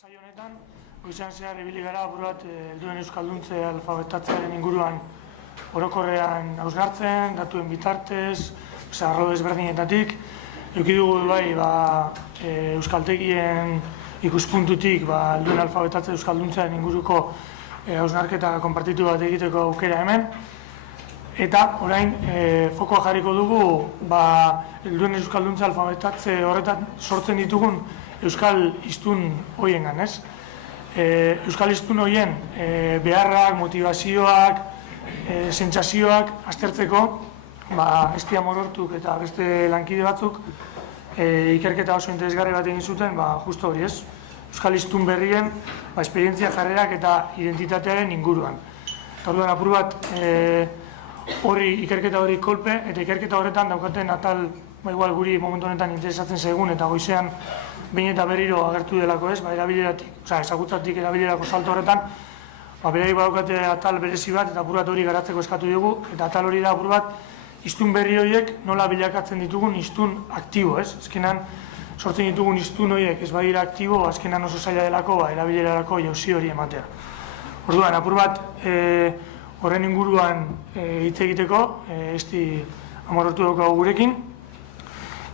Saio honetan, goizean zehar ibili gara apur bat helduen euskalduntze alfabetatzearen inguruan orokorrean hausnartzen, datuen bitartez, arlo desberdinetatik. Eduki dugu bai euskaltegien ikuspuntutik helduen alfabetatze euskalduntzearen inguruko hausnarketa konpartitu bat egiteko aukera hemen. Eta orain fokoa jarriko dugu helduen euskalduntze alfabetatze horretan sortzen ditugun euskal hiztun hoiengan, ez? Euskal hiztun hoien beharrak, motivazioak, sentsazioak aztertzeko, Esti Amorortuk eta beste lankide batzuk ikerketa oso interesgarri bat egin zuten, justo hori, ez? Euskal hiztun berrien esperientzia, jarrerak eta identitatearen inguruan. Eta orduan apur bat ikerketa hori kolpe, eta ikerketa horretan daukaten atal igual guri momentu honetan interesatzen zaigun eta goizean behin eta berriro agertu delako, ez? Ezagutzatik erabilerako salto horretan, beraiek badaukate atal berezi bat eta apur bat hori garatzeko eskatu dugu, eta atal hori da apur bat hiztun berri horiek nola bilakatzen ditugun hiztun aktibo, ez? Azkenan sortzen ditugun hiztun horiek ez badira aktibo, azkenan oso zaila delako erabilerarako jauzi hori ematea. Orduan, apur bat horren inguruan hitz egiteko, Esti Amorortu daukagu gurekin.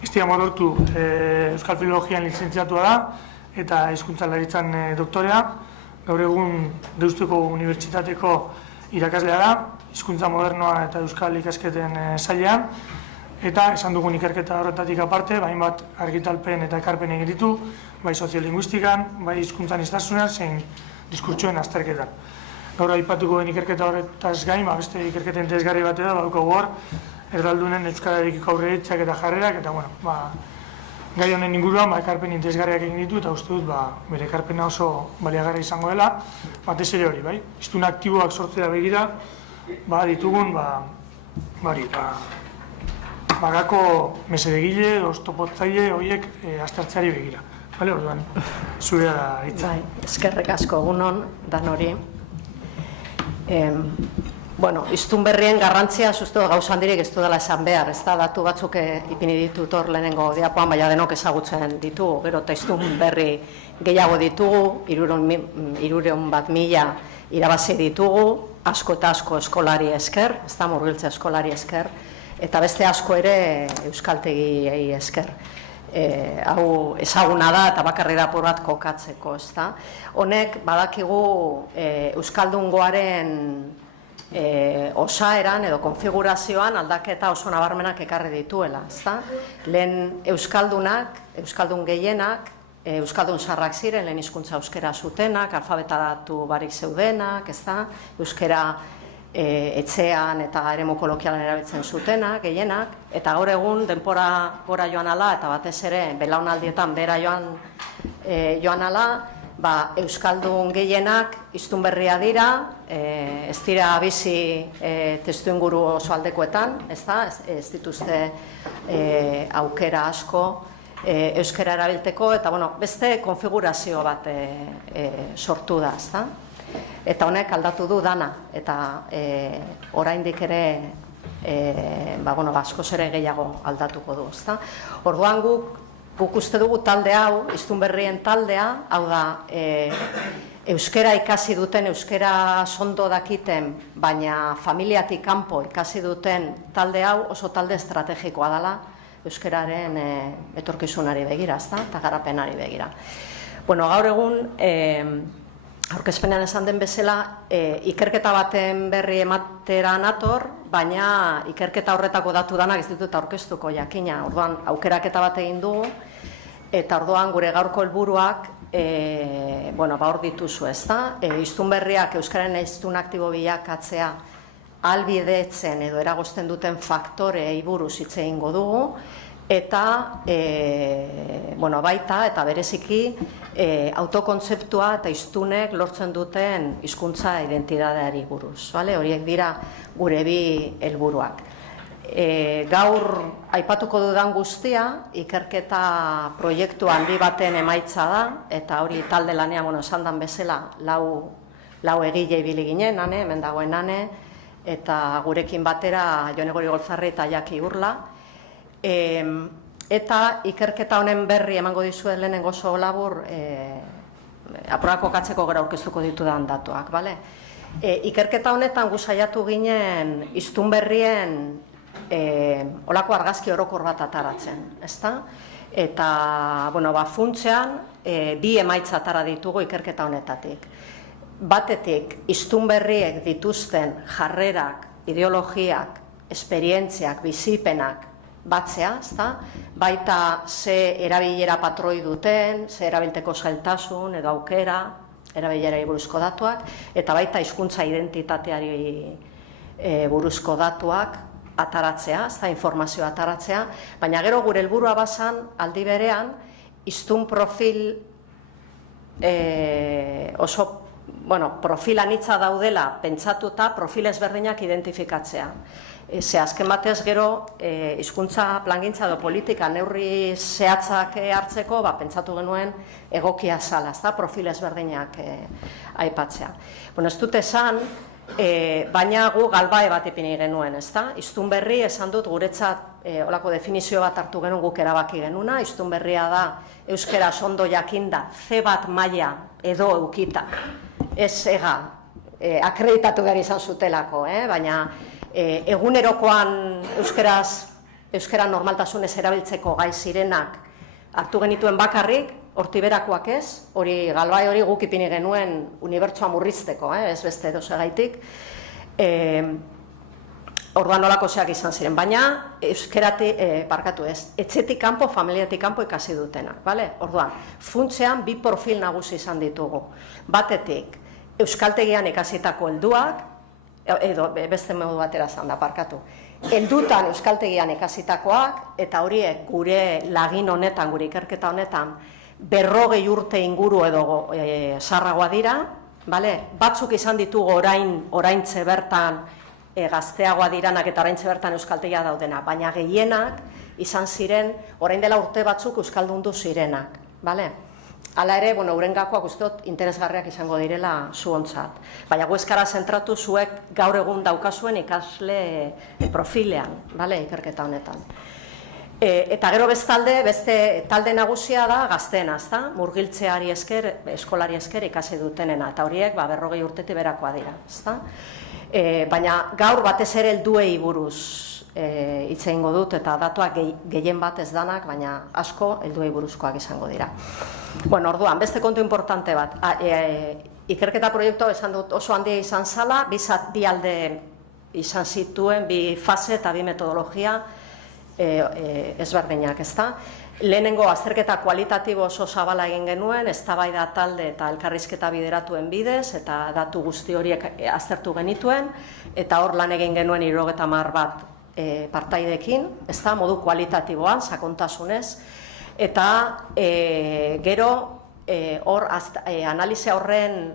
Esti Amorortu Euskal Filologian lizentziatua da eta hizkuntzalaritzan doktorea. Gaur egun Deustuko Unibertsitateko irakaslea da, hizkuntza modernoa eta euskal ikasketen sailean. Eta esan dugun ikerketa horretatik aparte, hainbat argitalpen eta ekarpen egin ditu, bai soziolinguistikan, bai hizkuntzan iztasunean, zein diskurtsoen azterketan. Gaur aipatuko den ikerketa horretaz gain, beste ikerketa interesgarri bat da, daukagu hor, erdaldunen euskararekiko aurreiritziak eta jarrerak, eta gai honen inguruan ekarpen interesgarriak egin ditu, eta uste dut bere ekarpena oso baliagarri izango dela, batez ere hori, bai? Hiztun aktiboak sortzea begira, ditugun, gako mesedegile, oztopotzaile horiek aztertzeari begira. Bale, orduan, zurea da hitza. Eskerrik asko egunon, dan hori. Hiztun berrien garrantzia sustu gauza handirik ez dudala esan behar, ez da, datu batzuk ipini ditut hor lehenengo diapoan, baina denok ezagutzen ditugu, gero eta hiztun berri gehiago ditugu, 300.000 irabazi ditugu, asko eta asko eskolari esker, ez da, murgiltze eskolari esker, eta beste asko ere euskaltegiei esker. Hau ezaguna da eta bakarri da apur bat kokatzeko, ez da. Honek badakigu euskaldungoaren osaeran edo konfigurazioan aldaketa oso nabarmenak ekarri dituela, ez da. Lehen euskaldun gehienak, euskaldun zaharrak ziren, lehen hizkuntza euskera zutenak, alfabetatu barik zeudenak, ez da, euskera etxean eta eremu kolokialan erabiltzen zutenak, gehienak, eta gaur egun denpora gora joan ala, eta batez ere belaunaldietan bera joan ala, euskaldun gehienak hiztun berria dira, ez dira bizi testuinguru oso aldekoetan, ez da, ez dituzte aukera asko euskera erabilteko, eta beste konfigurazio bat sortu da, ez da. Eta honek aldatu du dana, eta oraindik ere askoz ere gehiago aldatuko du, ezta? Orduan guk uste dugu talde hau, hiztun berrien taldea, hau da, euskera ikasi duten, euskera sondo dakiten, baina familiatik kanpo ikasi duten talde hau oso talde estrategikoa dela euskeraren etorkizunari begira, ezta? Eta garapenari begira. Gaur egun, aurkezpenean esan den bezala, ikerketa baten berri ematera nator, baina ikerketa horretako datu danak ez ditut aurkeztuko jakina. Orduan, aukeraketa bat egin dugu, eta orduan gure gaurko helburuak hor dituzu, ez da? Hiztun berriak euskaren hiztun aktibo bilakatzea ahalbidetzen edo eragozten duten faktoreei buruz hitz egingo dugu, eta baita eta bereziki autokontzeptua eta hiztunek lortzen duten hizkuntza identitateari buruz. Horiek dira gure bi helburuak. Gaur aipatuko dudan guztia, ikerketa proiektu handi baten emaitza da, eta hori talde lanean esan dan bezala lau egile ibili ginen, hemen dagoen ane, eta gurekin batera Jone Gorigoltzarri eta Jaki Urla. Eta ikerketa honen berri emango dizuet lehenengo oso labur apurako katzeko gero aurkeztuko ditudan datuak, bale? Ikerketa honetan gu saiatu ginen Iztunberrien olako argazki orokor bat ataratzen, ezta? Eta, funtsean, bi emaitza atara ditugu ikerketa honetatik. Batetik, Iztunberriek dituzten jarrerak, ideologiak, esperientziak, bizipenak batzea, ezta? Baita ze erabilera patroi duten, ze erabilteko zailtasun edo aukera, erabilerari buruzko datuak, eta baita hizkuntza identitateari buruzko datuak ataratzea, ezta informazioa ataratzea, baina gero gure helburua bazan aldi berean hiztun profil profil anitza daudela pentsatuta profil ezberdinak identifikatzea. Ze azken batez gero hizkuntza plangintza edo politika neurri zehatzak hartzeko pentsatu genuen egokia zala, ezta profil ezberdinak aipatzea. Ez dut esan, baina gu galbae bat ipini genuen, ezta? Iztunberri esan dut guretzat olako definizio bat hartu genuen guk erabaki genuna. Iztunberria da euskera ondo jakinda C1 maila edo eukita, ez ega, akreditatu behar izan zutelako, baina egunerokoan euskera normaltasunez erabiltzeko gai zirenak hartu genituen bakarrik, hortiberakoak ez, hori galbai hori guk ipini genuen unibertsoa murrizteko, ez beste edozegaitik. Orduan nolako zeak izan ziren, baina etxetik kanpo, familiatik kanpo ikasi dutenak, bale? Orduan, funtsean bi profil nagusi izan ditugu. Batetik, euskaltegian ikasitako helduak, edo beste modu batera zan da, parkatu. Heldutan euskaltegian ikasitakoak, eta horiek gure lagin honetan, gure ikerketa honetan, 40 urte inguru edo sarragoa dira, batzuk izan ditugu oraintze bertan gazteagoa diranak eta oraintze bertan euskaltegia daudena, baina gehienak izan ziren orain dela urte batzuk euskaldundu zirenak. Hala ere, urengakoak usteot interesgarriak izango direla zuontzat. Baina gu eskara zentratu zuek gaur egun daukazuen ikasle profilean, ikerketa honetan. Eta gero bestalde, beste talde nagusia da gazteena, ezta? Murgiltzeari esker, eskolari esker ikasi dutenena, eta horiek 40 urtetik berakoa dira, ezta? Baina gaur batez ere helduei buruz hitz egingo dut, eta datuak gehien bat ez danak, baina asko helduei buruzkoak izango dira. Orduan, beste kontu importante bat, ikerketa proiektua esan dut oso handia izan zala, bi alde izan zituen, bi fase eta bi metodologia ezberdinak, ezta? Lehenengo azterketa kualitatibo oso zabala egin genuen, eztabaida talde eta elkarrizketa bideratuen bidez, eta datu guzti horiek aztertu genituen, eta hor lan egin genuen 70 bat partaidekin, ezta, modu kualitatiboan, sakontasunez, eta gero hor analizia horren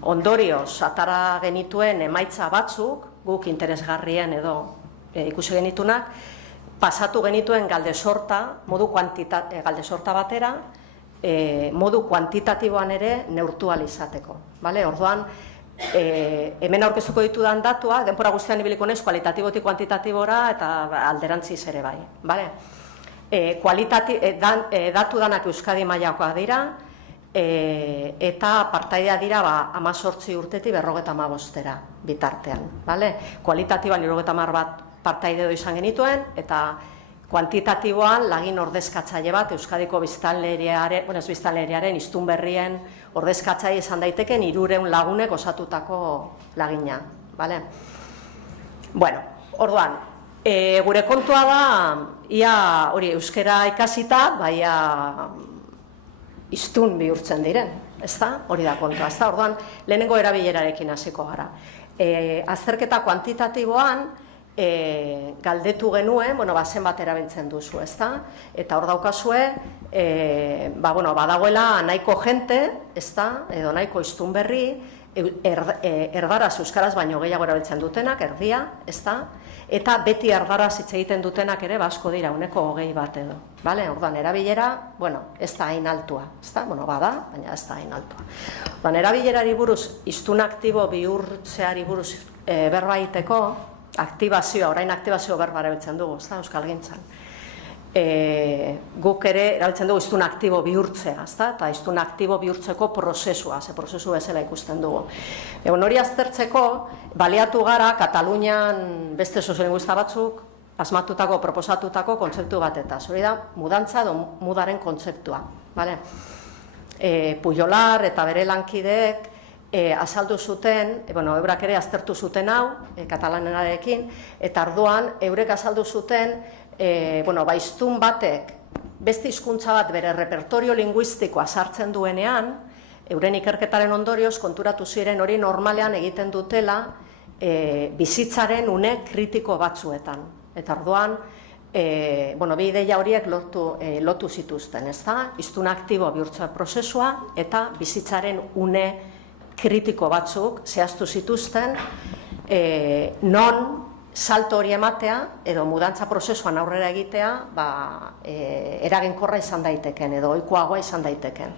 ondorioz atara genituen emaitza batzuk, guk interesgarrien edo ikusi genitunak, pasatu genituen galdesorta, galdesorta batera, modu kuantitatiboan ere neurtu ahal izateko. Orduan, hemen aurkeztuko ditudan datua, denbora guztian ibiliko naiz kualitatibotik kuantitatibora eta alderantziz ere bai. Datu danak Euskadi mailakoak dira, eta partaidea dira 18 urtetik 55 bitartean. Kualitatiboan 70 bat partaide izan genituen, eta kuantitatiboan lagin ordezkatzaile bat Euskadiko biztanleriaren Iztunberrien ordezkatzaile izan daiteken 300 lagunek osatutako lagina. Orduan, gure kontua da, ia hori euskera ikasita, baina hiztun bihurtzen diren, ezta? Hori da kontua, ezta? Orduan, lehenengo erabilerarekin hasiko gara. Azterketa kuantitatiboan, galdetu genuen, zenbat erabiltzen duzu, ezta? Eta hor daukazue, badagoela nahiko jente, ezta? Edo nahiko hiztun berri, erdaraz, euskaraz baino gehiago erabiltzen dutenak, erdia, ezta? Eta beti erdaraz hitz egiten dutenak ere asko dira, 20 bat edo. Orduan, erabilera, ez da hain altua, ezta? Bada, baina ez da hain altua. Orduan, erabilerari buruz, hiztun aktibo bihurtzeari buruz berba egiteko, aktibazioa, orain aktibazio berba erabiltzen dugu, ezta, euskalgintzan. guk ere erabiltzen dugu hiztun aktibo bihurtzea, eta hiztun aktibo bihurtzeko prozesua, prozesu bezala ikusten dugu. Hori aztertzeko, baliatu gara Katalunian beste soziolinguista batzuk asmatutako, proposatutako kontzeptu bat eta hori da, mudantza edo mudaren kontzeptua. Pujolar eta bere lankideek azaldu zuten, eurak ere aztertu zuten hau, katalanenarekin, eta arduan, eurek azaldu zuten, hiztun batek beste hizkuntza bat bere repertorio linguistikoa sartzen duenean, euren ikerketaren ondorioz konturatu ziren hori normalean egiten dutela bizitzaren une kritiko batzuetan. Eta arduan, bi ideia horiek lotu zituzten, hiztun aktibo bihurtzea prozesua eta bizitzaren une kritiko batzuk zehaztu zituzten, non salto hori ematea edo mudantza prozesuan aurrera egitea eraginkorra izan daiteken edo ohikoagoa izan daiteken.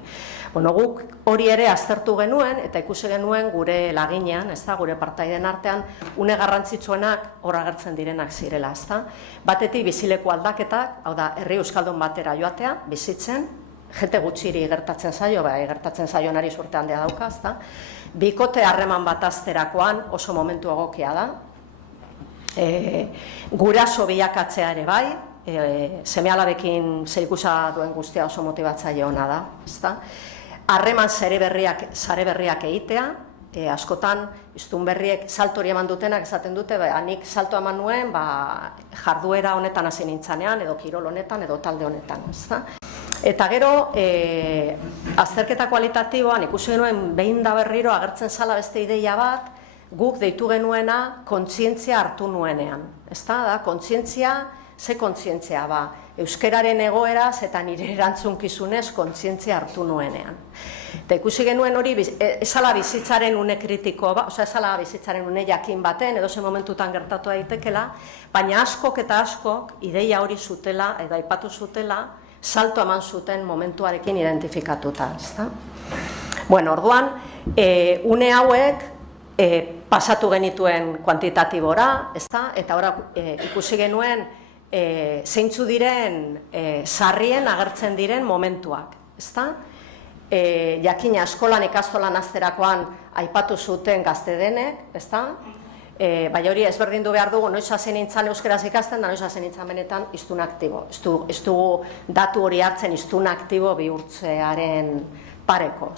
Guk hori ere aztertu genuen eta ikusi genuen gure laginean, gure partaideen artean, une garrantzitsuenak hor agertzen direnak zirela. Batetik bizileku aldaketak, hau da, herri euskaldun batera joatea, bizitzen, jente gutxiri gertatzen zaio, gertatzen zaionari surte handia dauka, bikote harreman bat azterakoan oso momentu egokia da, guraso bilakatzea ere bai, seme-alabekin zerikusia duen guztia oso motibatzaile ona da, harreman sare berriak egitea, askotan hiztun berriek salto hori eman dutenak esaten dute, nik salto eman nuen jarduera honetan hasi nintzanean, edo kirol honetan, edo talde honetan. Eta gero, azterketa kualitatiboan ikusi genuen behin da berriro agertzen zala beste ideia bat, guk deitu genuena kontzientzia hartu nuenean. Kontzientzia, ze kontzientzia euskararen egoeraz eta nire erantzunkizunez kontzientzia hartu nuenean. Eta ikusi genuen hori, ezala bizitzaren une kritiko, ezala bizitzaren une jakin baten, edo ze momentutan gertatu daitekela, baina askok eta askok ideia hori zutela, edo aipatu zutela, salto eman zuten momentuarekin identifikatuta. Orduan, une hauek pasatu genituen kuantitatibora, eta ikusi genuen zeintzu diren sarrien agertzen diren momentuak. Jakina eskolan ikastolan azterakoan aipatu zuten gazte denek, baina hori ezberdindu behar dugu, noiz hasi nintzen euskeraz ikasten, da noiz hasi nintzen benetan hiztun aktibo. Ez dugu datu hori hartzen hiztun aktibo bihurtzearen pareko.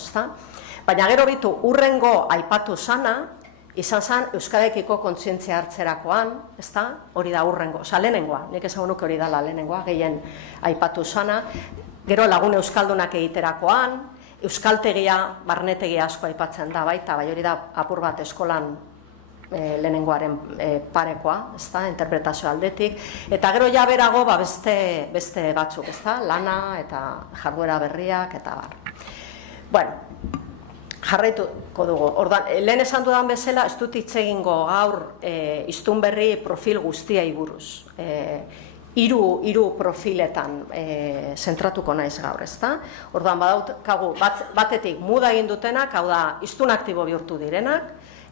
Baina gero bitu, urrengo aipatu zana, izan zen euskaraekiko kontzientzia hartzerakoan, hori da urrengo, lehenengoa, nik esan nuke hori dela lehenengoa, gehien aipatu zana, gero lagun euskaldunak egiterakoan, euskaltegia, barnetegia asko aipatzen da baita, bai hori da apur bat eskolan lehenengoaren parekoa, interpretazio aldetik, eta gero ja berago beste batzuk, lana eta jarduera berriak eta bar. Jarraituko dugu. Lehen esan dudan bezala, ez dut hitz egingo gaur hiztun berri profil guztiei buruz. Hiru profiletan zentratuko naiz gaur, Orduan badaukagu batetik muda egin dutenak, hau da hiztun aktibo bihurtu direnak,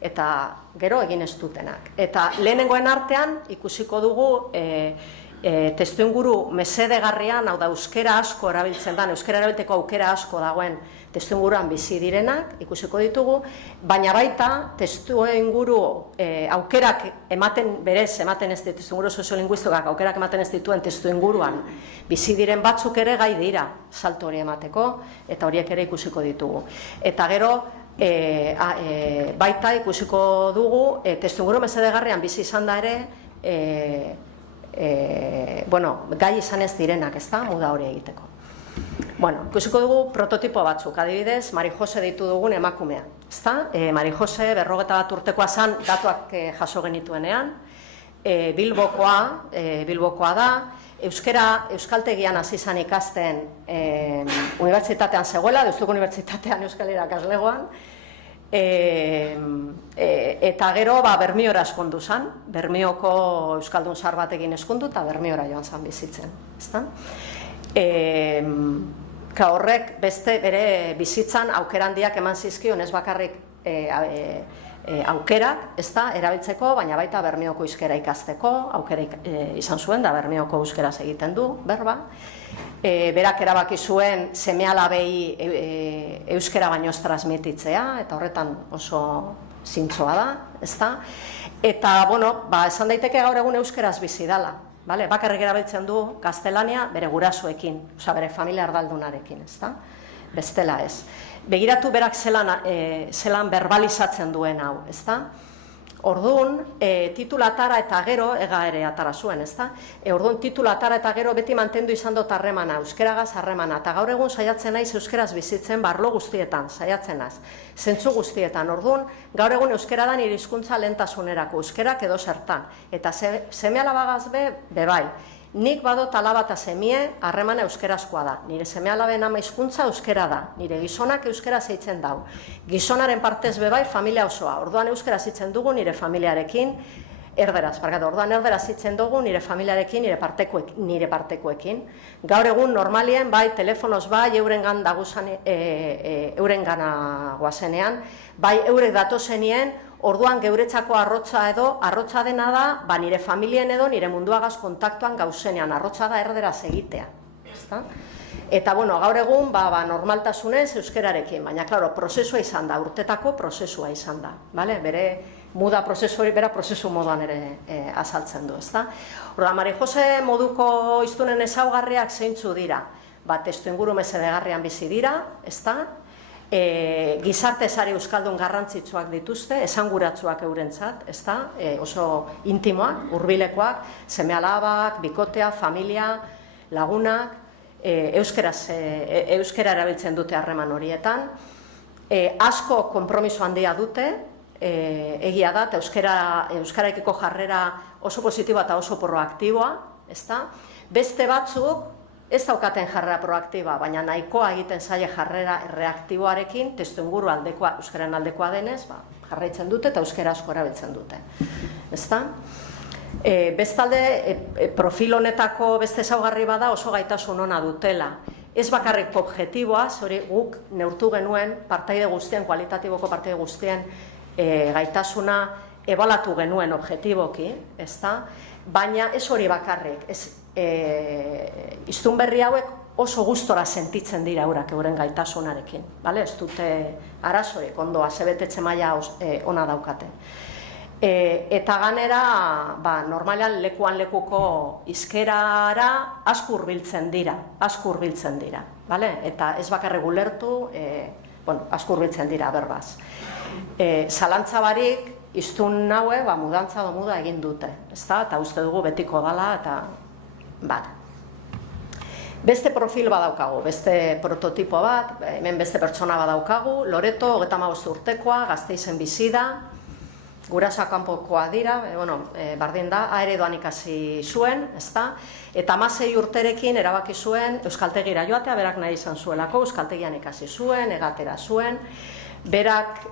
eta gero egin ez dutenak. Eta lehenengoen artean ikusiko dugu testuinguru mesedegarrian, hau da euskera asko erabiltzen da, euskera erabilteko aukera asko dagoen testuinguruan bizi direnak, ikusiko ditugu, baina baita testuinguru aukerak berez ematen ez ditu, testuinguru soziolinguistikak aukerak ematen ez dituen testuinguruan bizi diren batzuk ere gai dira salto hori emateko, eta horiek ere ikusiko ditugu. Eta gero, baita ikusiko dugu, testuinguru mesedegarrian bizi izan da ere, gai izan ez direnak, muda hori egiteko. Ikusiko dugu prototipo batzuk, adibidez, Mari Jose deitu dugun emakumea. Mari Jose 41 urtekoa zen datuak jaso genituenean, Bilbokoa da, euskaltegian hasi zen ikasten unibertsitatean zegoela, Deustuko Unibertsitatean euskalera kaslegoan, eta gero Bermiora eskondu zen, Bermioko euskaldun zahar batekin eskondu eta Bermiora joan zen bizitzen. Horrek beste bere bizitzan aukera handiak eman zizkion, ez bakarrik aukerak, ez da, erabiltzeko, baina baita Bermeoko euskera ikasteko, aukera izan zuen, da Bermeoko euskeraz egiten du, berba. Berak erabaki zuen seme-alabei euskera baino ez transmititzea, eta horretan oso zintzoa da, ez da. Eta, bueno, esan daiteke gaur egun euskeraz bizi dela. Bakarrik erabiltzen du gaztelania bere gurasoekin, bere familia ardaldunarekin, ez da? Bestela ez. Begiratu berak zelan verbalizatzen duen hau, ez da? Orduan, titulatara eta gero, ega ere atara zuen, ez da? Orduan, titulatara eta gero beti mantendu izan dut harremana, euskeragaz harremana, eta gaur egun saiatzen naiz euskeraz bizitzen barlo guztietan, saiatzen naiz, zentzu guztietan. Orduan, gaur egun euskera da nire hizkuntza lehentasunerako, euskerak edo zertan, eta seme-alabagaz be bai. Nik badot alaba eta semie harremana euskerazkoa da. Nire seme-alaben ama hizkuntza euskera da. Nire gizonak euskera zeitzen dau. Gizonaren partez bebai familia osoa. Orduan euskera zeitzen dugu nire familiarekin, orduan erderaz zeitzen dugu nire familiarekin, nire partekoekin. Gaur egun normalien bai telefonoz bai eurengan eurengana guazenean, bai eurek datozenien. Orduan geuretzako arrotza dena da, nire familien edo nire munduagaz kontaktuan gauzenean, arrotza da erderaz egitea. Eta, gaur egun, normaltasunez euskerarekin, baina, klaro, prozesua izan da, urtetako prozesua izan da. Bere muda prozesu hori, bera prozesu moduan ere azaltzen du, ezta? Orduan, Mari Jose moduko hiztunen ezaugarriak zeintzu dira. Testu inguru mesedegarrian bizi dira, ezta? Gizarte sari euskaldun garrantzitsuak dituzte, esanguratsuak eurentzat, oso intimoak, hurbilekoak, seme-alabak, bikotea, familia, lagunak, euskera erabiltzen dute harreman horietan. Asko konpromiso handia dute, egia da, eta euskararekiko jarrera oso positiboa eta oso proaktiboa, beste batzuk, ez daukaten jarrera proaktiba, baina nahikoa egiten zaie jarrera reaktiboarekin, testu inguru euskaren aldekoa denez, jarraitzen dute eta euskera asko erabiltzen dute. Bestalde, profil honetako beste ezaugarri bada oso gaitasun ona dutela. Ez bakarrik objektiboa, hori guk neurtu genuen partaide guztien, kualitatiboko partaide guztien gaitasuna ebalatu genuen objektiboki, baina ez hori bakarrik, hiztun berri hauek oso gustora sentitzen dira euren gaitasunarekin, ez dute arazorik, ondo asebetetze maila ona daukate. Eta ganera, normalean lekuan lekuko hizkerara asko hurbiltzen dira, eta ez bakarrik ulertu, asko hurbiltzen dira berbaz. Zalantza barik, hiztun hauek mudantza edo muda egin dute, eta uste dugu betiko dela, eta beste profil badaukagu, beste prototipo bat, hemen beste pertsona badaukagu, Loreto, 35 urtekoa, Gasteizen bizi da, gurasoak kanpokoa dira, bardin da, aeredoan ikasi zuen, eta 16 urterekin erabaki zuen euskaltegira joatea, berak nahi izan zuelako, euskaltegian ikasi zuen, egatera zuen, berak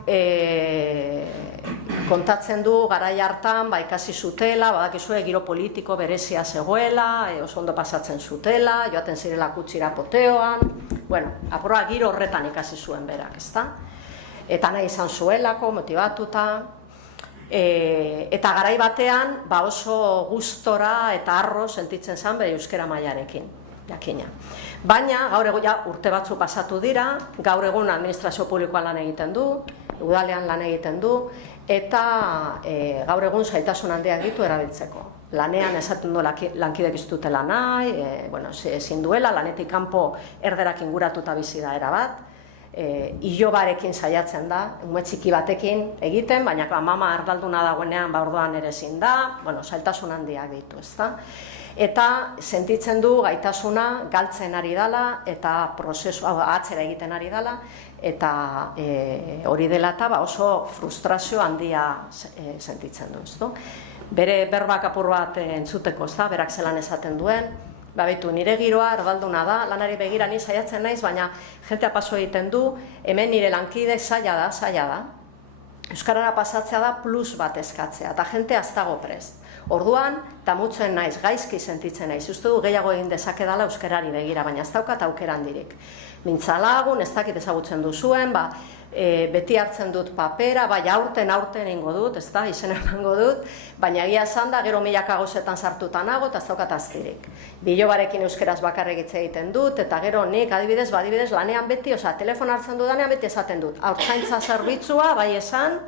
kontatzen du garai hartan ikasi zutela, badakizue giro politiko berezia zegoela, oso ondo pasatzen zutela, joaten zirela kutsira poteoan, apurra giro horretan ikasi zuen berak, eta nahi izan zuelako, motibatuta, eta garai batean oso gustora eta arro sentitzen zen bere euskera mailarekin, jakina. Baina, gaur egun urte batzu pasatu dira, gaur egun administrazio publikoan lan egiten du, udalean lan egiten du, eta gaur egun zaitasun handiak ditu erabiltzeko. Lanean esaten du lankidek ez dutela nahi, ezin duela, lanetik kanpo erderak inguratuta bizi da erabat, ilobarekin saiatzen da, ume txiki batekin egiten, baina mama ardalduna dagoenean orduan ere ezin da, zailtasun handiak ditu, eta sentitzen du gaitasuna galtzen ari dela eta atzera egiten ari dela, eta hori dela eta oso frustrazio handia sentitzen du. Bere berbak apur bat entzuteko, berak zelan esaten duen, nire giroa erdalduna da, lanari begira ni saiatzen naiz, baina jentea paso egiten du, hemen nire lankide zaila da, euskarara pasatzea da plus bat eskatzea, eta jentea ez dago prest. Orduan, tamutzen naiz, gaizki sentitzen naiz, uste du gehiago egin dezakedala euskarari begira, baina ez daukat aukera handirik. Mintzalagun, ez dakit ezagutzen duzuen, beti hartzen dut papera, bai aurten ingo dut, ez da, izena emango dut, baina egia esan da, gero milaka gauzetan sartuta nago, eta ez daukat aztirik. Bilobarekin euskeraz bakarrik hitz egiten dut, eta gero nik adibidez, lanean beti, telefon hartzen dudanean beti esaten dut. Haurtzaintza zerbitzua, bai esan,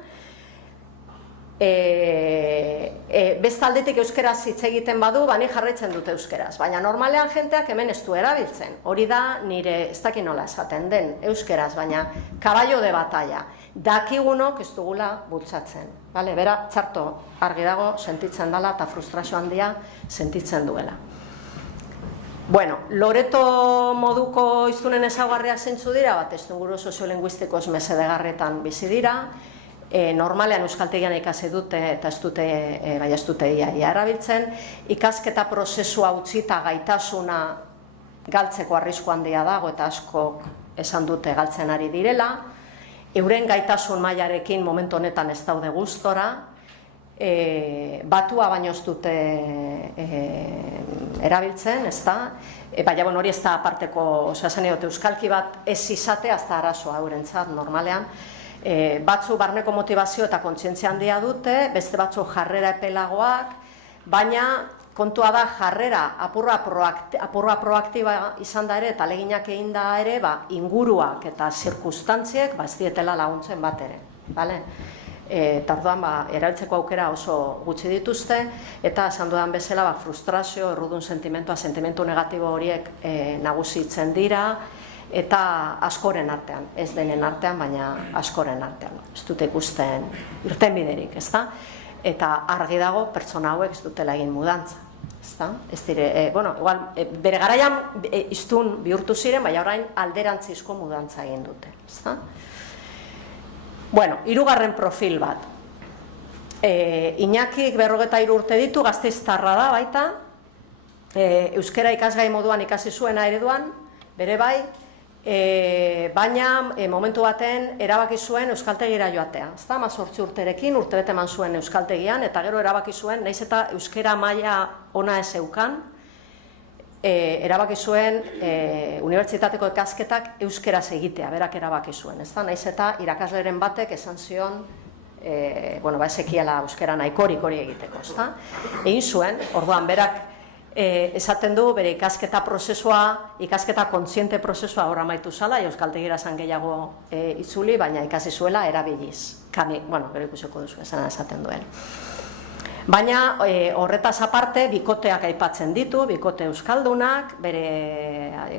bestaldetik euskeraz hitz egiten badu, bani jarraitzen dut euskeraz. Baina normalean jenteak hemen ez du erabiltzen. Hori da nire, ez dakit nola esaten den, euskeraz, baina kaballo de batalla. Dakigunok ez dugula bultzatzen. Bera, txarto argi dago, sentitzen dela eta frustrazio handia sentitzen duela. Bueno, Loreto moduko hiztunen ezaugarriak zeintzu dira, bat testuinguru soziolinguistikoz mesedegarretan bizi dira, normalean euskaltegian ikasi dute eta ez dute ia erabiltzen, ikasketa prozesua utzita gaitasuna galtzeko arrisku handia dago eta askok esan dute galtzen ari direla, euren gaitasun mailarekin momentu honetan ez daude gustora, batua baino ez dute erabiltzen, ez da, baina hori ez da aparteko, euskalki bat ez izatea ez da arazoa eurentzat normalean, batzu barneko motivazio eta kontzientzia handia dute, beste batzu jarrera epelagoak, baina kontua da jarrera apurra proaktiba izan da ere eta aleginak egin da ere inguruak eta zirkustantziek ez dietela laguntzen bat ere. Eta orduan erabiltzeko aukera oso gutxi dituzte eta esan dudan bezala frustrazio, errudun sentimentu negatibo horiek nagusitzen dira eta askoren artean, ez denen artean, baina askoren artean. Ez dute ikusten irtenbiderik, ez da? Eta argi dago pertsona hauek ez dutela egin mudantza, ez da? Ez dire, igual, bere garaian hiztun bihurtu ziren, baina orain alderantzizko mudantza egin dute, ez da? Bueno, hirugarren profil bat. Iñakik 53 urte ditu, Gasteiztarra da baita, euskara ikasgai moduan ikasi zuena ereduan, bere bai, baina momentu baten erabaki zuen euskaltegira joatea. Ez da, 18 urterekin, urtebete eman zuen euskaltegian, eta gero erabaki zuen, nahiz eta euskara maila ona ez eukan, erabaki zuen unibertsitateko ikasketak euskeraz egitea, berak erabaki zuen. Ez da, nahiz eta irakasleren batek esan zion, ezekiela euskara nahikorik hori egiteko. Egin zuen, orduan berak esaten du bere ikasketa prozesua, ikasketa kontziente prozesua hor amaitu zala, euskaltegira zan gehiago itzuli, baina ikasi zuela erabiliz. Gero ikusiko duzu esaten duen. Baina horretaz aparte, bikoteak aipatzen ditu, bikote euskaldunak,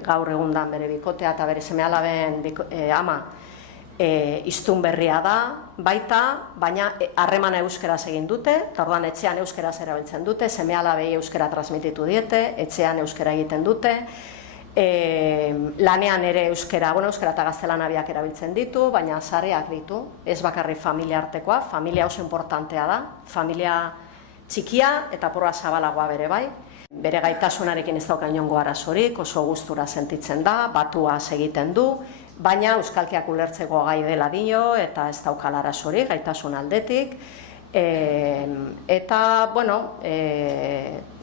gaur egundan bere bikotea eta bere seme-alaben ama hiztun berria da, baita, baina harremana euskeraz egin dute, eta orduan etxean euskeraz erabiltzen dute, seme-alabei euskera transmititu diete, etxean euskera egiten dute, lanean ere euskera eta gaztelana biak erabiltzen ditu, baina sareak ditu, ez bakarrik familia artekoa, familia oso importantea da, familia txikia eta porra zabalagoa bere bai, bere gaitasunarekin ez dauka inongo arazorik, oso gustura sentitzen da, batua egiten du, baina euskalkiak ulertzeko gai dela dio eta ez daukala arazorik, gaitasun aldetik, eta,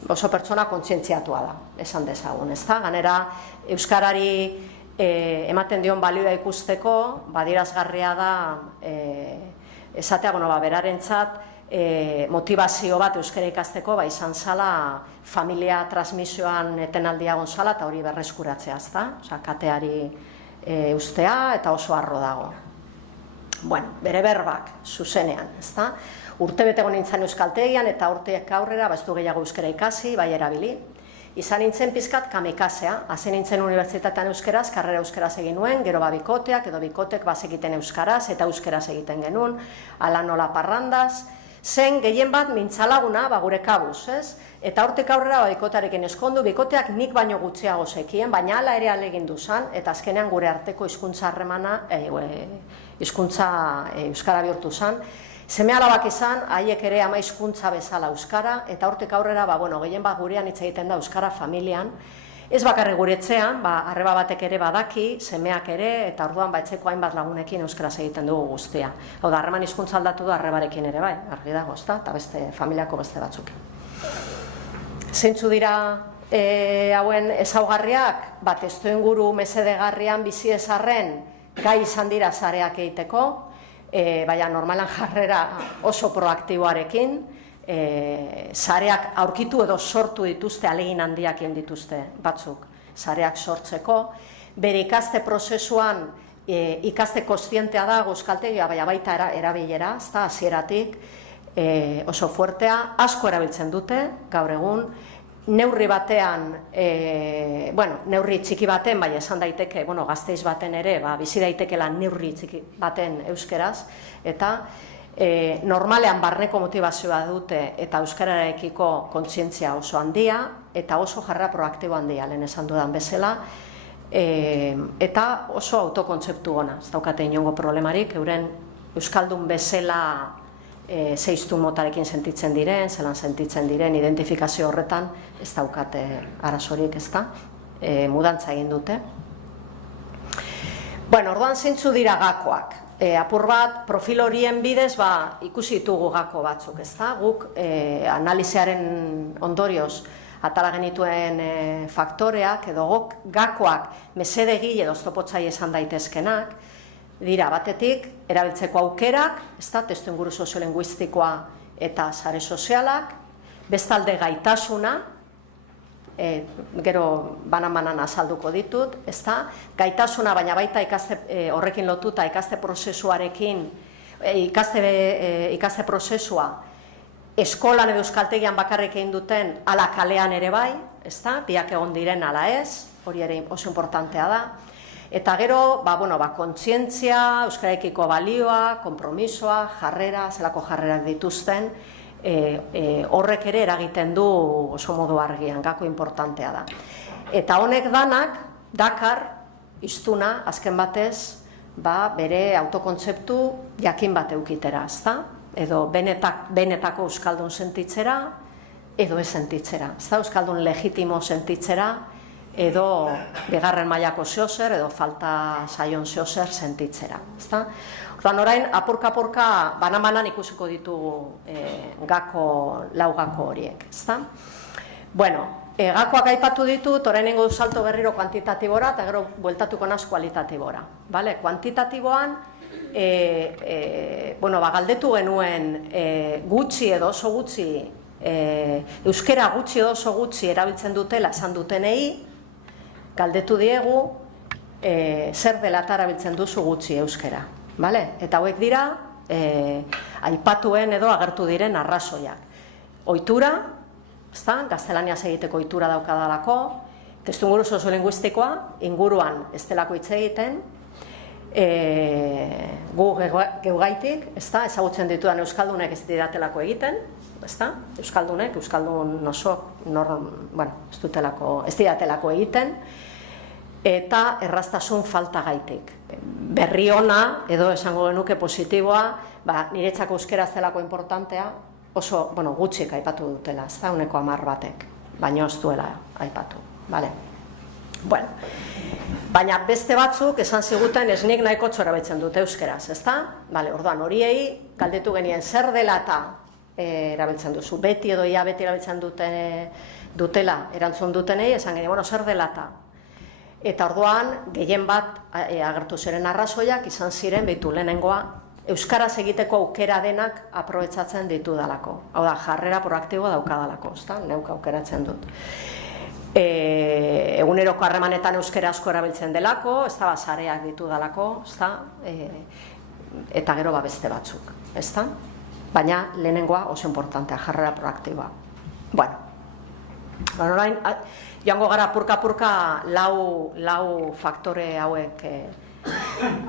oso pertsona kontzientziatua da, esan dezagun, ez da? Ganera, euskarari ematen dion balioa ikusteko, badirazgarria da, esatea, berarentzat, motivazio bat euskara ikasteko, izan zala familia transmisioan etenaldia gonzala, eta hori berreskuratzea, ez da? Kateari ustea eta oso harro dago. Bere berbak, zuzenean, ez da? Urtebete nintzen euskaltegian eta urteak aurrera, ez du gehiago euskara ikasi, bai erabili. Izan nintzen pizkat kamikasea, hasi nintzen unibertsitatean euskeraz, karrera euskeraz egin nuen, gero bikoteak edo bikotek bazekiten euskaraz eta euskeraz egiten genuen, ala nola parrandaz, zen gehien bat mintzalaguna gure kabuz, ez? Eta hortik aurrera bikotearekin eskondu, bikoteak nik baino gutxiago zekien, baina hala ere alegin duzan, eta azkenean gure arteko hizkuntza harremana, hizkuntza euskara bihurtu zan. Seme-alabak izan, haiek ere ama hizkuntza bezala euskara, eta hortik aurrera, gehien bat gurean hitz egiten da euskara familian, ez bakarrik gure etxean, arreba batek ere badaki, semeak ere, eta orduan etxeko hainbat lagunekin euskaraz egiten dugu guztia. Hau da, harreman hizkuntza aldatu du arrebarekin ere bai, argi dago, ezta? Eta beste familiako beste batzuk. Zeintzu dira hauen ezaugarriak, testuinguru mesedegarrian bizi ezarren, gai izan dira sareak egiteko, baina normalan jarrera oso proaktiboarekin, sareak aurkitu edo sortu dituzte, ahalegin handiak egin dituzte batzuk sareak sortzeko, bere ikaste prozesuan ikaste kontzientea da euskaltegia, baina baita erabilera, ez da, hasieratik oso fuertea, asko erabiltzen dute, gaur egun, neurri batean, neurri txiki baten, bai esan daiteke, Gasteiz baten ere, bizi daitekela neurri txiki baten euskeraz, eta normalean barneko motivazioa dute eta euskararekiko kontzientzia oso handia, eta oso jarrera proaktibo handia, lehen esan dudan bezala, eta oso autokontzeptu ona, ez daukate inongo problemarik, euren euskaldun bezala zeiztu motarekin sentitzen diren, zelan sentitzen diren, identifikazio horretan ez daukate arazorik, ez da, mudantza egin dute. Orduan zeintzu dira gakoak, apur bat, profil horien bidez ikusi ditugu gako batzuk, ez da, guk analizearen ondorioz atala genituen faktoreak edo gakoak mesedegi edo oztopotzai esan daitezkenak, dira batetik, erabiltzeko aukerak, ez da, testuinguru soziolinguistikoa eta sare sozialak, bestalde gaitasuna, gero banan-banan azalduko ditut, ez da, gaitasuna, baina baita horrekin lotuta ikaste prozesuarekin, ikaste prozesua, eskolan edo euskaltegian bakarrik egin duten ala kalean ere bai, ez da, biak egon diren ala ez, hori ere oso importantea da. Eta gero, kontzientzia, euskararekiko balioa, konpromisoa, jarrera, zelako jarrerak dituzten, horrek ere eragiten du oso modu argian, gako importantea da. Eta honek danak, dakar, iztuna, azken batez, bere autokontzeptu jakin bat eukitera, ez da? Edo benetako euskaldun sentitzera, edo ez sentitzera, ez da? Euskaldun legitimo sentitzera, edo bigarren mailako zeozer, edo falta zaion zeozer sentitzera, ez da? Orain, apurka-apurka banan-banan ikusiko ditugu lau gako horiek, ez da? Gakoak aipatu ditut, orain ingo salto berriro kuantitatibora, eta gero bueltatuko naz kualitatibora. Kuantitatiboan, galdetu genuen gutxi edo oso gutxi, euskera gutxi edo oso gutxi erabiltzen dutela esan dutenei, galdetu diegu zer dela eta erabiltzen duzu gutxi euskera. Eta hauek dira, aipatuen edo agertu diren arrazoiak. Ohitura, gaztelaniaz egiteko ohitura daukadalako, testuinguru soziolinguistikoa, inguruan ez delako hitz egiten, gu geugaitik, ezagutzen ditudan euskaldunek ez didatelako egiten, euskaldunek, euskaldun nosok, ez didatelako egiten, eta erraztasun falta gaitik. Berri ona, edo esango genuke positiboa, niretzako euskera zelako importantea, oso gutxik aipatu dutela, ez da, 10 batek, baina ez duela aipatu. Baina beste batzuk esan ziguten ez nik nahiko txorabetzen dute euskeraz, ez da? Orduan horiei galdetu genien zer dela eta erabiltzen duzu, beti edo ia beti erabiltzen dutela erantzun dutenei, esan genien, zer dela eta orduan gehien bat agertu ziren arrazoiak izan ziren behitu lehenengoa euskaraz egiteko aukera denak aprobetxatzen ditudalako. Hau da, jarrera proaktiboa daukadalako, ez da? Neuk aukeratzen dut. Eguneroko harremanetan euskera asko erabiltzen delako, ez da, sareak ditudalako, ez da? Eta gero beste batzuk, ez da? Baina lehenengoa oso importantea, jarrera proaktiboa. Orain, joango gara purka-purka lau faktore hauek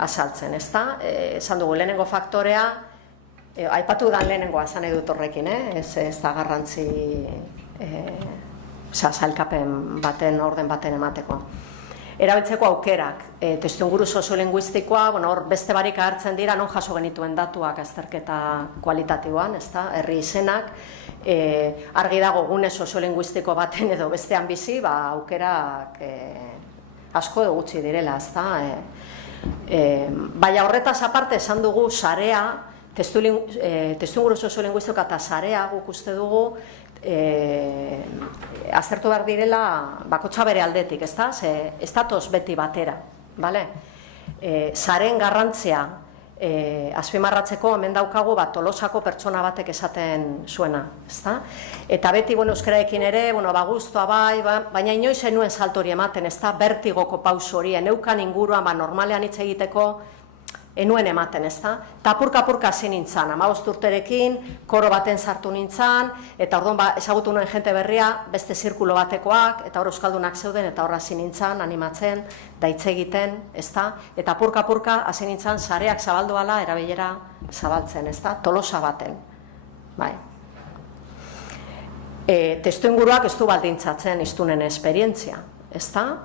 azaltzen, ez da? Esan dugu, lehenengo faktorea, aipatu dan lehenengoa esan edut horrekin, ez da garrantzi zailkapen baten, orden baten emateko. Erabiltzeko aukerak, testuinguru soziolinguistikoa, hor beste barik hartzen dira, non jaso genituen datuak azterketa kualitatiboan, ez da, herri izenak, argi dago gune soziolinguistiko baten edo bestean bizi, aukerak asko gutxi direla, ez da. Baina horretaz aparte esan dugu sarea, testuinguru soziolinguistikoa eta sarea guk uste dugu, aztertu behar direla bakotxa bere aldetik, ez da? Ez datoz beti batera, bale? zaren garrantzia azpimarratzeko hemen daukagu Tolosako pertsona batek esaten zuena, ezta? Eta beti, euskararekin ere, guztua bai, baina inoiz enuen saltori ematen, ezta? Bertigoko pauso hori, eneukan inguruan, normalean hitz egiteko, enuen ematen, ezta? Ta apurka hasi nintzen, 15 urterekin, koro baten sartu nintzen, eta orduan ezagutu nuen jente berria, beste zirkulo batekoak, eta hor euskaldunak zeuden, eta hor hasi nintzen, animatzen, da hitz egiten, ezta? Eta apurka hasi nintzen, sareak zabaldu ala, erabilera zabaltzen, ezta? Tolosa baten, bai. Testuinguruak ez du baldintzatzen iztunen esperientzia, ezta?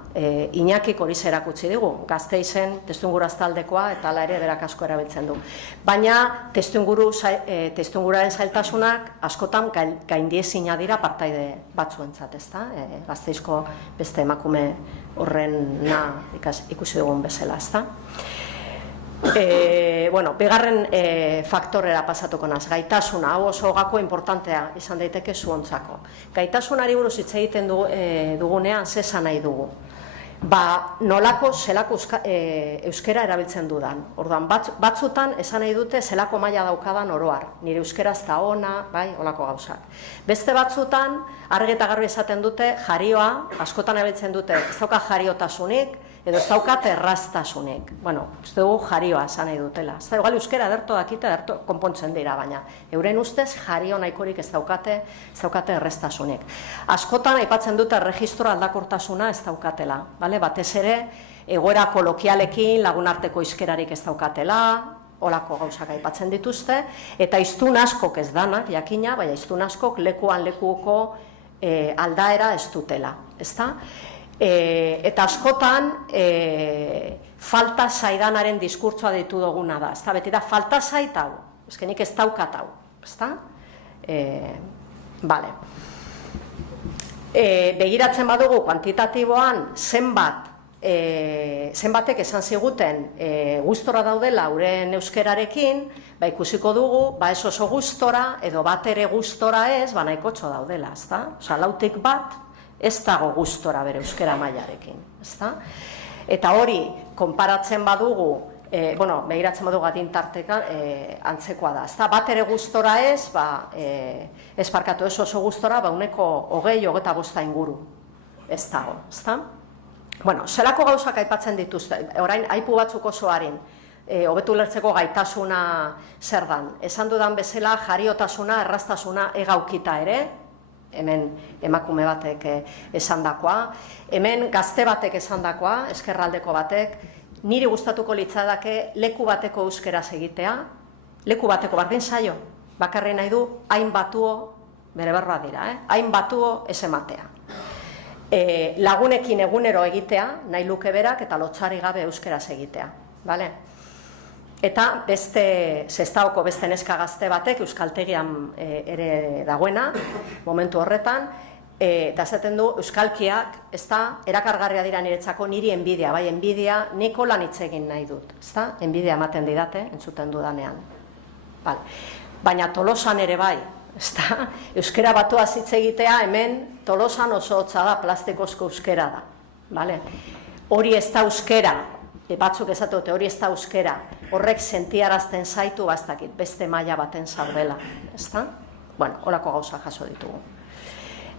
Iñakik hori erakutsi digu, Gasteizen testuinguru taldekoa eta hala ere berak asko erabiltzen du. Baina testuinguraren zailtasunak askotan gaindiezina dira partaide batzuentzat, ezta? Gasteizko beste emakume horrena ikusi dugun bezala, ezta? Bigarren faktorera pasatuko naz, gaitasuna, hau oso gako importantea izan daiteke zuontzako. Gaitasunari buruz hitz egiten dugunean, zesan nahi dugu. Nolako, zelako euskera erabiltzen dudan. Orduan, batzutan esan nahi dute zelako maila daukadan oroar. Nire euskera ez da ona, bai, olako gauzak. Beste batzutan, argi eta garbi esaten dute, jarioa, askotan erabiltzen dute, ez dauka jariotasunik, edo ez daukat erraztasunik. Uste dugu jarioa esan nahi dutela. Ez da, igual euskera ederto dakite, ederto konpontzen dira, baina euren ustez jario nahikorik ez daukate erraztasunik. Askotan aipatzen dute registro aldakortasuna ez daukatela. Batez ere, egoera kolokialekin lagunarteko hizkerarik ez daukatela, olako gauzak aipatzen dituzte, eta hiztun askok ez danak, jakina, baina hiztun askok lekuan lekuko aldaera ez dutela. Eta askotan falta zaidanaren diskurtsoa ditu duguna da. Beti da, falta zait hau, nik ez daukat hau. Begiratzen badugu kuantitatiboan zenbatek esan ziguten gustora daudela euren euskerarekin, ikusiko dugu, ez oso gustora edo bat ere gustora ez, nahikotxo daudela, lautik bat ez dago gustora bere euskera mailarekin. Eta hori, konparatzen badugu, begiratzen badugu adintartekan antzekoa da. Bat ere gustora ez, ez parkatu ez oso gustora, uneko 20-25 inguru ez dago. Zelako gauzak aipatzen dituzte, orain aipu batzuk oso harin, hobetu lertzeko gaitasuna zer dan. Esan dudan bezala jariotasuna, erraztasuna egaukita ere, hemen emakume batek esandakoa, hemen gazte batek esandakoa, eskerraldeko batek, niri gustatuko litzadake leku bateko euskeraz egitea, leku bateko bardin zaio, bakarri nahi du, hain batuo, bere berroa dira, hain batuo ez ematea. Lagunekin egunero egitea, nahi luke berak, eta lotsari gabe euskeraz egitea. Eta Sestaoko beste neska gazte batek euskaltegian ere dagoena, momentu horretan, eta esaten du euskalkiak, erakargarria dira niretzako niri enbidia, enbidia niko lan hitz egin nahi dut, enbidia ematen didate, entzuten dudanean. Baina Tolosan ere bai, euskera batuaz hitz egitea hemen Tolosan oso hotza da, plastikozko euskera da. Hori ez da euskera, batzuk esatute hori ez da euskera, horrek sentiarazten zaitu bastakit, beste maila baten zaudela. Horako gauza jaso ditugu.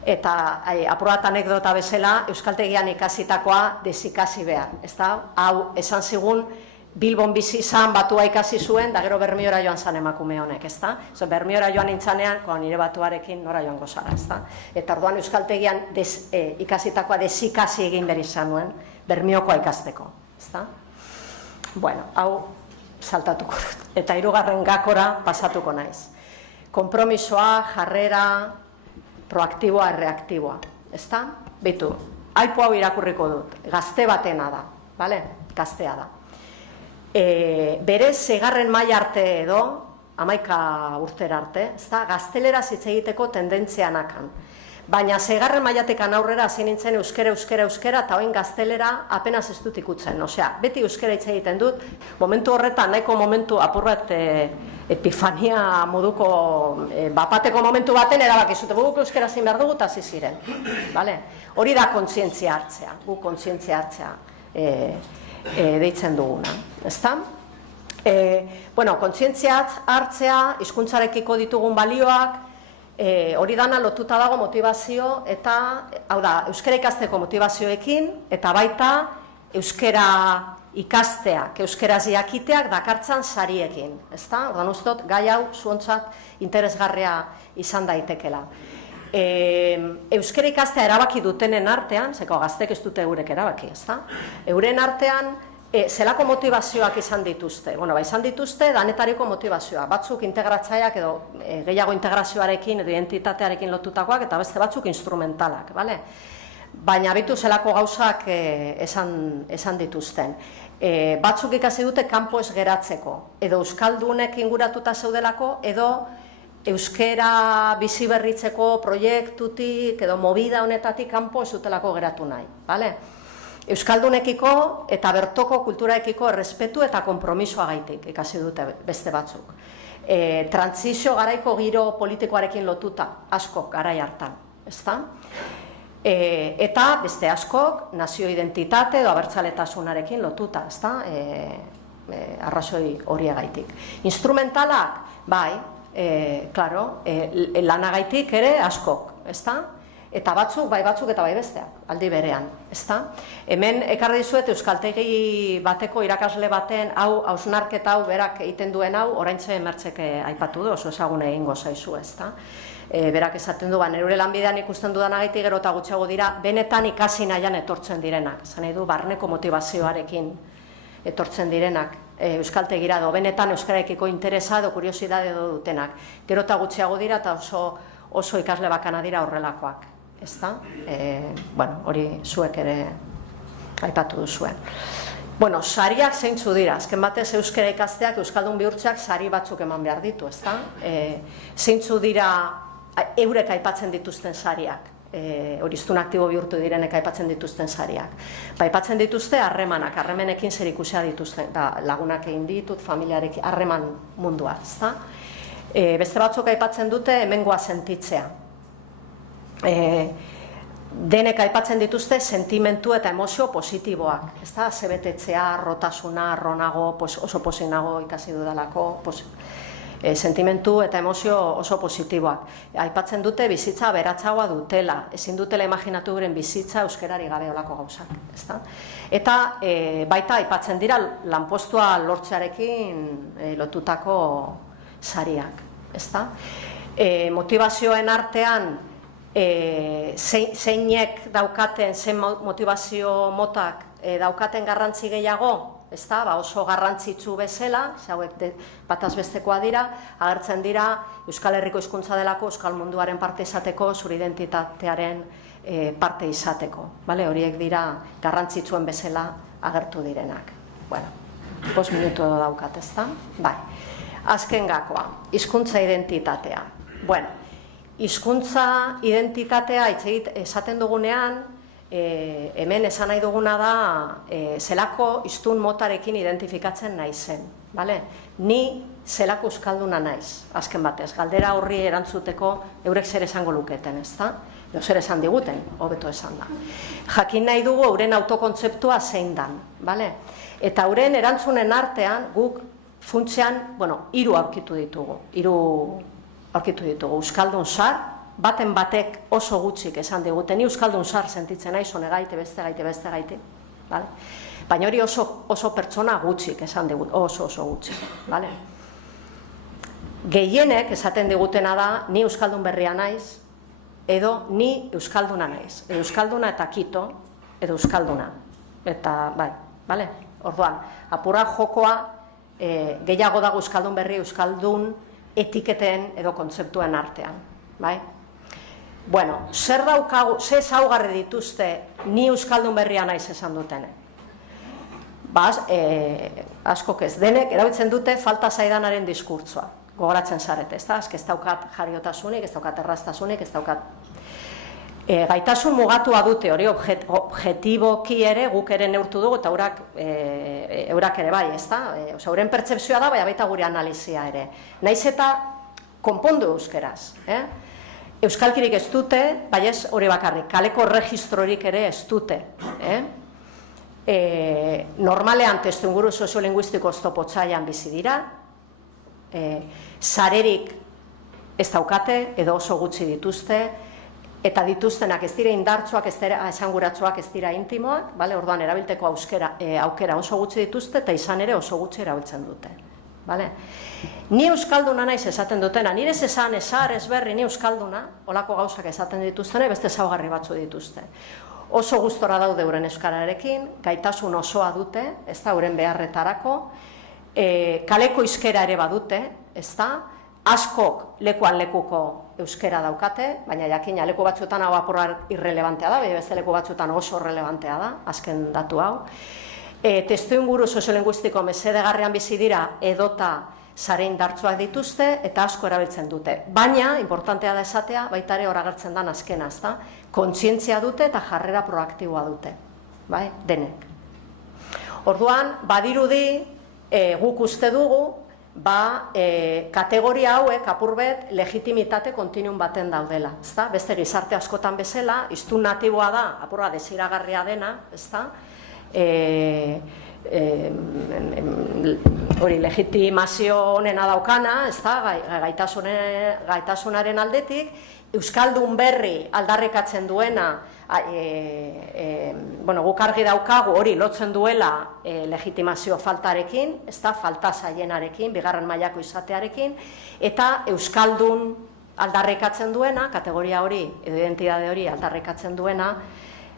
Eta aprobat anekdota bezala, euskaltegian ikasitakoa desikasi behar. Hau esan zigun, Bilbon bizi izan batua ikasi zuen, da gero Bermiora joan zan emakume honek, Bermiora joan nintzanean, nire batuarekin nora joango zara, Eta orduan euskaltegian ikasitakoa desikasi egin behar izan nuen, Bermiokoa ikasteko. Hau saltatuko dut. Eta 3. gakora pasatuko naiz. Konpromisoa, jarrera, proaktiboa, reaktiboa. Bitu, aipu hau irakurriko dut. Gazte batena da, gaztea da. Berez, 6. maila arte edo, 11 urtera arte, gazteleraz hitz egiteko tendentzia nakan. Baina 6. mailatekan aurrera hasi nintzen euskera, eta oin gaztelera apenas ez dut ikutzen. Beti euskera hitz egiten dut, momentu horretan, nahiko momentu apur bat epifania moduko bapateko momentu baten erabaki zuten, guk euskera zin behar dugu eta hasi ziren. Hori da kontzientzia hartzea, guk kontzientzia hartzea deitzen duguna, ezta? Bueno, kontzientzia hartzea, hizkuntzarekiko ditugun balioak, hori dana lotuta dago motivazio eta, hau da, euskara ikasteko motivazioekin, eta baita euskara ikasteak, euskaraz jakiteak dakartzan sariekin, ezta? Ordan ustot, gai hau zuontzat interesgarria izan daitekela. Euskara ikastea erabaki dutenen artean, zeko gaztek ez dute eurek erabaki, ezta? Euren artean, zelako motivazioak izan dituzte? Bueno, izan dituzte danetariko motivazioa. Batzuk integratzaileak edo gehiago integrazioarekin edo identitatearekin lotutakoak eta beste batzuk instrumentalak, bale? Baina bitu zelako gauzak esan dituzten. Batzuk ikasi dute kanpo ez geratzeko, edo euskaldunek inguratuta zeudelako, edo euskera bizi berritzeko proiektutik edo movida honetatik kanpo ez dutelako geratu nahi, bale? Euskaldunekiko eta bertoko kulturaekiko errespetu eta konpromisoagaitik ikasi dute beste batzuk. Trantsizio garaiko giro politikoarekin lotuta, askok garai hartan, ezta? Eta beste askok nazio identitate edo abertzaletasunarekin lotuta, ezta? Arrazoi horiegaitik. Instrumentalak, bai, claro, lanagaitik ere askok, ezta? Eta batzuk, bai batzuk eta bai besteak, aldi berean, ezta? Hemen ekarri dizuet euskaltegi bateko irakasle baten hau hausnarketa hau berak egiten duen hau oraintxe Mertzek aipatu du, oso ezagune egingo zaizu, ezta? Berak esaten du, nire lanbidean ikusten dudanagaitik gero eta gutxiago dira, benetan ikasi nahian etortzen direnak, esan nahi du, barneko motivazioarekin etortzen direnak, euskaltegira edo benetan euskararekiko interesa edo kuriosidade edo dutenak. Gero eta gutxiago dira eta oso ikasle bakana dira horrelakoak, ezta? Bueno, hori zuek ere aipatu duzuen. Bueno, sariak zeintzu dira, azken batez euskara ikasteak, euskaldun bihurtzeak sari batzuk eman behar ditu, ezta? Zeintzu dira eurek aipatzen dituzten sariak, hori hiztun aktibo bihurtu direnek aipatzen dituzten sariak. Aipatzen dituzte harremanak, harremenekin zer ikusia dituzten, lagunak egin ditut, familiarekin, harreman mundua, ezta? Beste batzuk aipatzen dute hemengoa sentitzea. Denek aipatzen dituzte sentimentu eta emozio positiboak, ezta? Zebetetzea, rotasuna, ronago, oso posinago ikasi dudalako, sentimentu eta emozio oso positiboak. Aipatzen dute bizitza aberatsagoa dutela, ezin dutela imaginatu guren bizitza euskerari gabe olako gauzak, ezta? Eta baita aipatzen dira lanpostua lortzearekin lotutako sariak, ezta? Motivazioen artean zeinek daukaten, zein motivazio motak daukaten garrantzi gehiago, ezta, oso garrantzitsu bezala, hauek bataz bestekoa dira, agertzen dira Euskal Herriko hizkuntza delako, Euskal munduaren parte izateko, zure identitatearen parte izateko. Horiek dira garrantzitsuen bezala agertu direnak. Bueno, 5 minutu edo daukat, ezta? Bai. Azken gakoa, hizkuntza identitatea. Bueno, hizkuntza identitatea esaten dugunean, hemen esan nahi duguna da zelako hiztun motarekin identifikatzen naizen, bale? Ni zelako euskalduna naiz, azken batez, galdera horri erantzuteko eurek zer esango luketen, ezta? Edo zer esan diguten, hobeto esan da. Jakin nahi dugu euren autokontzeptua zein dan, bale? Eta euren erantzunen artean guk funtsean, bueno, 3 aurkitu ditugu, euskaldun zar, baten batek oso gutxik esan diguten, ni euskaldun zar sentitzen naiz, hone gaite, beste gaite, baina hori oso pertsona gutxik esan digut, oso gutxik, gehienek esaten digutena da, ni euskaldun berria naiz, edo ni euskalduna naiz, euskalduna eta kito, edo euskalduna, eta bai, orduan, apura jokoa, gehiago dago euskaldun berri, euskaldun etiketen edo kontzeptuen artean, bai? Bueno, zer daukagu, ze ezaugarri dituzte ni euskaldun berria naiz esan dutene? Askok ez, denek erabiltzen dute falta zaidanaren diskurtsoa, gogoratzen zarete, ezta? Ez daukat jariotasunik, ez daukat erraztasunik, ez daukat... Gaitasun mugatua dute, hori objetiboki ere guk ere neurtu dugu eta eurak ere bai, ezta? Euren pertsepzioa da, baita gure analizia ere. Naiz eta konpondu euskeraz, euskalkirik ez dute, bai ez hori bakarrik, kaleko registrorik ere ez dute. normalean testuinguru soziolinguistiko oztopotzaian bizi dira, sarerik ez daukate edo oso gutxi dituzte, eta dituztenak ez dira indartsuak, ez dira esanguratsuak, ez dira intimoak, orduan erabilteko aukera oso gutxi dituzte, eta izan ere oso gutxi erabiltzen dute. Ni euskalduna naiz esaten dutena, nire esan, esar, ezberri, ni euskalduna, olako gauzak esaten dituztene, beste ezaugarri batzu dituzte. Oso gustora daude euren euskararekin, gaitasun osoa dute, ez da, euren beharretarako, kaleko hizkera ere badute, ez da, askok lekuan lekuko euskera daukate, baina jakina leku batzuetan hau apurra irrelevantea da, beste leku batzuetan oso relevantea da, azken datu hau. Testuinguru soziolinguistiko mesedegarrian bizi dira edota sare indartsuak dituzte eta asko erabiltzen dute. Baina, importantea da esatea, baita ere hor agertzen den azkena, ezta? Kontzientzia dute eta jarrera proaktiboa dute, bai, denek. Orduan, badirudi, guk uste dugu, kategoria hauek apurbet legitimitate kontinuum baten daudela, ezta? Beste gizarte askotan bezala, hiztun natiboa da, apurra desiragarria dena, ezta? Hori legitimazio honena daukana, ezta? Gaitasunaren aldetik, euskaldun berri aldarrikatzen duena, guk argi daukagu hori lotzen duela legitimazio faltarekin, ezta, falta zaienarekin, bigarren mailako izatearekin, eta euskaldun aldarrikatzen duena, kategoria hori, edo identitate hori aldarrikatzen duena,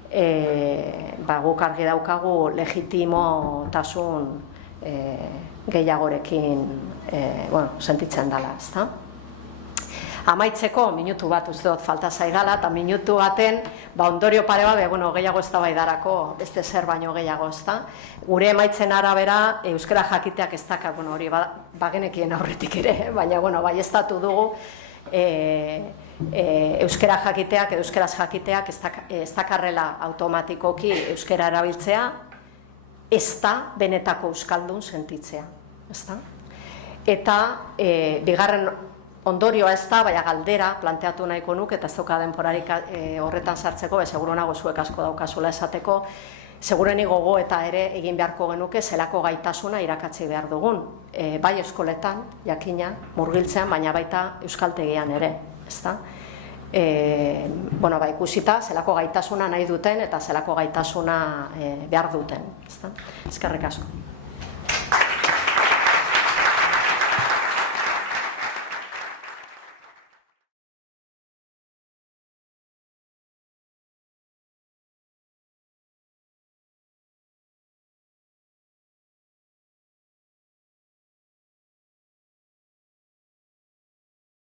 guk argi daukagu legitimotasun gehiagorekin sentitzen dela, ezta? Amaitzeko, minutu bat uste dut falta zaigala, eta minutu baten ondorio pare bat, gehiago ez da baidarako, beste zer baino gehiago ez da. Gure emaitzen arabera, euskara jakiteak ez dakar, hori bagenekien aurretik ere, baina baieztatu dugu, euskara jakiteak edo euskaraz jakiteak ez dakarrela automatikoki euskara erabiltzea, ez da benetako euskaldun sentitzea. Eta bigarren ondorioa ez da, baina galdera planteatu nahiko nuke, eta ez dauka denporarik horretan sartzeko, seguru nago zuek asko daukazula esateko, segureni gogo eta ere egin beharko genuke zelako gaitasuna irakatsi behar dugun. Bai eskoletan, jakina, murgiltzean, baina baita euskaltegian ere, ezta? Ikusita, zelako gaitasuna nahi duten eta zelako gaitasuna behar duten, ezta? Eskerrik asko.